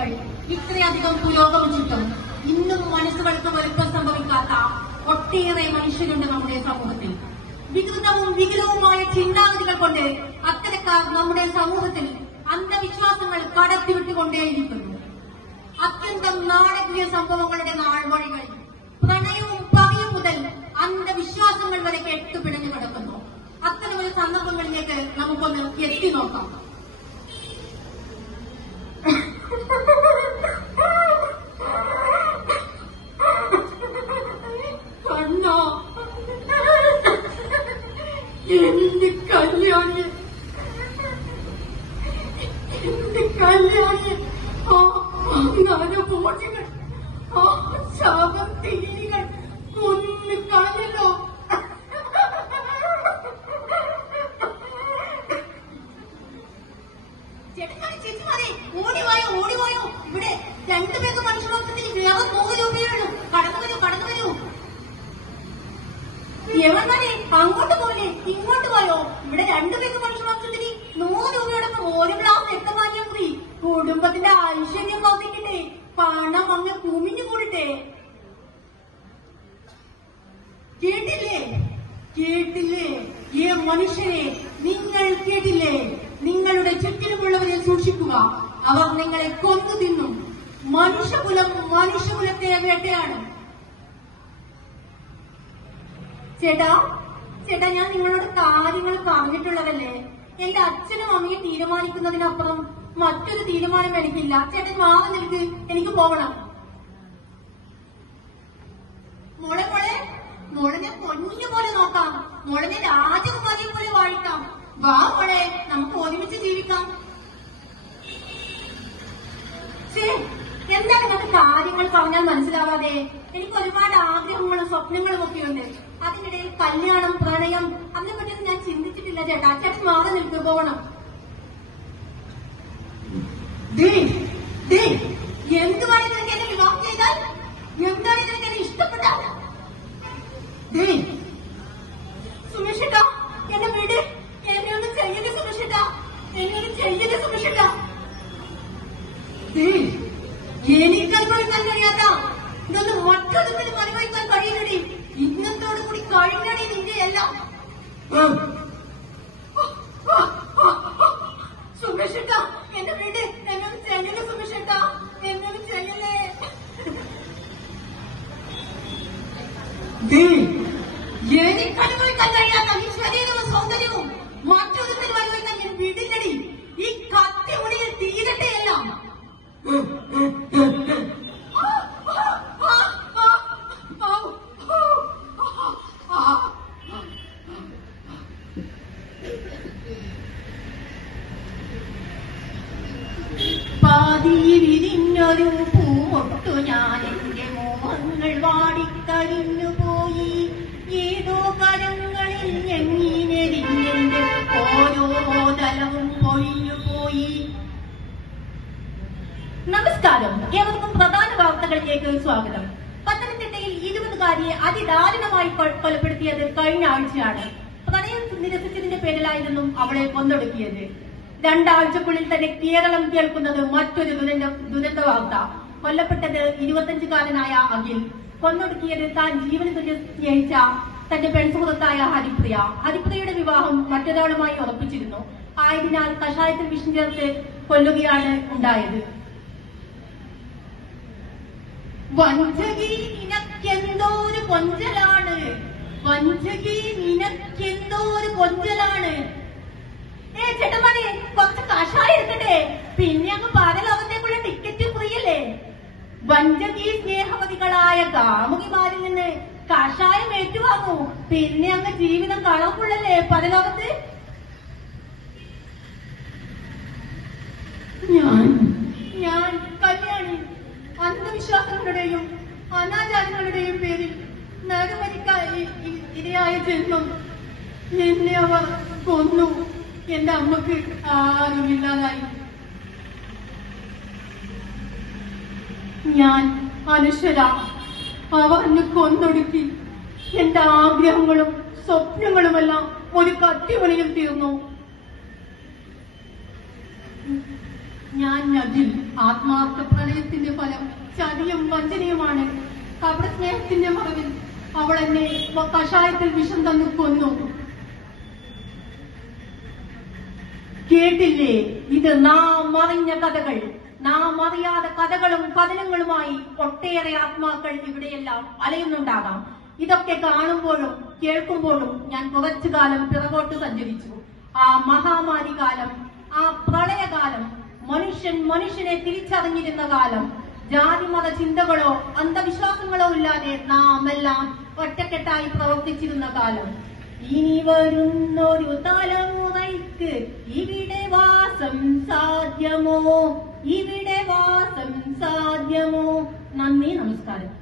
ടെക്നോളജികൾ ഇത്രയധികം പുരോഗമിച്ചിട്ടും ഇന്നും മനസ്സുകൾക്ക് വലുപ്പം സംഭവിക്കാത്ത ഒട്ടേറെ മനുഷ്യരുണ്ട് നമ്മുടെ സമൂഹത്തിൽ. വികൃതവും വികലവുമായ ചിന്താഗതികൾ കൊണ്ട് അത്തരക്കാർ നമ്മുടെ സമൂഹത്തിൽ അന്ധവിശ്വാസങ്ങൾ കടത്തിവിട്ടുകൊണ്ടേയിരിക്കുന്നു. അത്യന്തം നാടകീയ സംഭവങ്ങളുടെ നാൾവഴികൾ പ്രണയവും പകയും മുതൽ അന്ധവിശ്വാസങ്ങൾ വരെ കെട്ടുപിടിഞ്ഞു കിടക്കുന്നു. അത്തരമൊരു സന്ദർഭങ്ങളിലേക്ക് നമുക്കൊന്ന് എത്തി നോക്കാം. കണ്ണോ എന്ത് കല്യാണി നരഭോജികൾ ആ ശാപം തീരികൾ കൊന്നു കളഞ്ഞല്ലോ. ചേച്ചിമാരെ ഓടിവായോ ഓടിവായോ, ഇവിടെ രണ്ടുപേർക്ക് മനുഷ്യമാസത്തിൽ വേറെ 100 രൂപയുള്ളൂ. കടന്നു വരൂ. എവന്മാരെ അങ്ങോട്ട് പോലെ ഇങ്ങോട്ട് പോയോ, ഇവിടെ രണ്ടുപേർക്ക് മനുഷ്യമാസത്തിൽ 100 രൂപയോടൊപ്പം ഒരു ഗ്ലാസ് എത്തമാനിയാ ഫ്രീ. കുടുംബത്തിന്റെ ഐശ്വര്യം വർദ്ധിക്കട്ടെ, പണം അങ്ങ് കുമിഞ്ഞു കൂടട്ടെ. കേട്ടില്ലേ ഈ മനുഷ്യരെ, നിങ്ങൾ കേട്ടില്ലേ? നിങ്ങളുടെ ചുറ്റിലുമുള്ളവരെ സൂക്ഷിക്കുക, അവർ നിങ്ങളെ കൊന്നു തിന്നും. മനുഷ്യകുലത്തെ വേട്ടയാണ്. ചേട്ടാ ഞാൻ നിങ്ങളോട് കാര്യങ്ങൾ പറഞ്ഞിട്ടുള്ളതല്ലേ. എന്റെ അച്ഛനും അമ്മയും തീരുമാനിക്കുന്നതിനപ്പുറം മറ്റൊരു തീരുമാനം എനിക്കില്ല. ചേട്ടൻ മാറി നിൽക്ക്, എനിക്ക് പോകണം. മോളെ ഞാൻ പൊന്നിനെ പോലെ നോക്കാം, മോളെ ഞാൻ രാജകുമാരിയെ പോലെ വാഴിക്കാം. വാ മോളെ, നമുക്ക് ഒരുമിച്ച് ജീവിക്കാം. എന്താണ് നിങ്ങൾക്ക് കാര്യങ്ങൾ പറഞ്ഞാൽ മനസ്സിലാവാതെ? എനിക്ക് ഒരുപാട് ആഗ്രഹങ്ങളും സ്വപ്നങ്ങളും ഒക്കെയുണ്ട്. അതിനിടയിൽ കല്യാണം, പ്രണയം, അതിനെ പറ്റിയൊന്നും ഞാൻ ചിന്തിച്ചിട്ടില്ല ചേട്ടാ. ചേട്ടൻ മാറി നിൽക്ക്, പോകണം. എന്തുവാണ് നിനക്ക് എന്നെ വിവാഹം ചെയ്താൽ? എന്താണ് നിനക്ക് എന്നെ ഇഷ്ടപ്പെട്ടാൽ? സുമേഷേട്ടാ, എന്നെ വീട്, എന്നെ ഒന്ന് ചെയ്യല്ലേ സുമേഷേട്ടാ, സുമേഷേട്ടാ. എനിക്കനുഭവിക്കാൻ കഴിയാത്ത ഇതൊന്നും മറ്റൊരുത്തിനും അനുഭവിക്കാൻ കഴിയില്ലടി. ഇന്നത്തോടു കൂടി കഴിഞ്ഞടി നിന്റെ എല്ലാം. സുമേഷേട്ടാ, എന്റെ വീട്, എന്നെ ഒന്ന് ചെയ്യല്ലേ സുമേഷേട്ടാ, എന്നൊന്ന് ചെയ്യല്ലേ. എനിക്കനുഭവിക്കാൻ കഴിയാത്ത ഈ ശരീരവും സൗന്ദര്യവും മറ്റൊരുത്തിനും അനുഭവിക്കാൻ ഞാൻ വീടില്ലടി. ഈ കത്തി ഉണിയിൽ തീരട്ടെ എല്ലാം. പാതിയിൽ വിരിഞ്ഞൊരു പൂമൊട്ടു ഞാൻ എന്റെ മോഹങ്ങൾ വാടിക്കരിഞ്ഞു പോയി. ഏതോ കരങ്ങളിൽ ഞെങ്ങിനെരിഞ്ഞെന്റെ ഓരോ തലവും പൊഴിഞ്ഞു പോയി. നമസ്കാരം, ഏവർക്കും പ്രധാന വാർത്തകളിലേക്ക് സ്വാഗതം. പത്തനംതിട്ടയിൽ 20കാരിയെ അതിദാരുണമായി കൊലപ്പെടുത്തിയത് കഴിഞ്ഞ ആഴ്ചയാണ്. പ്രണയം നിരസിച്ചതിന്റെ പേരിലായിരുന്നു അവളെ കൊന്നൊടുക്കിയത്. 2 ആഴ്ചക്കുള്ളിൽ തന്നെ കേരളം കേൾക്കുന്നത് മറ്റൊരു ദുരന്ത വാർത്ത. കൊല്ലപ്പെട്ടത് 25കാരനായ അഖിൽ. കൊന്നൊടുക്കിയത് താൻ ജീവന് തുല്യം സ്നേഹിച്ച തന്റെ പെൺസുഹൃത്തായ ഹരിപ്രിയയുടെ വിവാഹം മറ്റൊരാളുമായി ഉറപ്പിച്ചിരുന്നു. ആയതിനാൽ കഷായത്തിൽ വിഷം ചേർത്ത് കൊല്ലുകയാണ് ഉണ്ടായത്. വഞ്ചകി നിനക്കെന്തോരു കൊഞ്ചലാണ്, ചേട്ടന്മാരെ കുറച്ച് കഷായം എടുക്കട്ടെ, പിന്നെ അങ്ങ് പാരലോകത്തേക്കുള്ള ടിക്കറ്റ് ഫ്രീ അല്ലേ. വഞ്ചകി സ്നേഹവതികളായ കാമുകിമാരിൽ നിന്ന് കഷായം ഏറ്റുവാങ്ങൂ, പിന്നെ അങ്ങ് ജീവിതം കളർഫുള്ളല്ലേ പരലോകത്ത്. ഞാൻ കല്യാണി അന്ധവിശ്വാസങ്ങളുടെയും അനാചാരങ്ങളുടെയും പേരിൽ നരമരിക്കാൻ ഇരയായ ജന്മം. എന്നെ അവർ കൊന്നു. എന്റെ അമ്മക്ക് ആരുമില്ലാതായി. ഞാൻ അനശ്വര. അവർ എന്നെ കൊന്നൊടുക്കി. എന്റെ ആഗ്രഹങ്ങളും സ്വപ്നങ്ങളുമെല്ലാം ഒരു കത്തിമണിയിൽ തീർന്നു. ഞാൻ നജിൽ. ആത്മാർത്ഥ പ്രണയത്തിന്റെ ഫലം ചതിയും വഞ്ചനയുമാണ്. കപട സ്നേഹത്തിന്റെ മറവിൽ അവൾ എന്നെ കഷായത്തിൽ വിഷം തന്നു കൊന്നു. കേട്ടില്ലേ, ഇത് നാം അറിഞ്ഞ കഥകൾ. നാം അറിയാത്ത കഥകളും കഥനങ്ങളുമായി ഒട്ടേറെ ആത്മാക്കൾ ഇവിടെയെല്ലാം അലയുന്നുണ്ടാകാം. ഇതൊക്കെ കാണുമ്പോഴും കേൾക്കുമ്പോഴും ഞാൻ കുറച്ചു കാലം പിറകോട്ട് സഞ്ചരിച്ചു. ആ മഹാമാരി കാലം, ആ പ്രളയകാലം, മനുഷ്യനെ തിരിച്ചറിഞ്ഞിരുന്ന കാലം, ജാതിമത ചിന്തകളോ അന്ധവിശ്വാസങ്ങളോ ഇല്ലാതെ നാം എല്ലാം ഒറ്റക്കെട്ടായി പ്രവർത്തിച്ചിരുന്ന കാലം. ഇനി വരുന്നൊരു തലമുറയ്ക്ക് ഇവിടെ വാസം സാധ്യമോ? ഇവിടെ വാസം സാധ്യമോ? നന്ദി, നമസ്കാരം.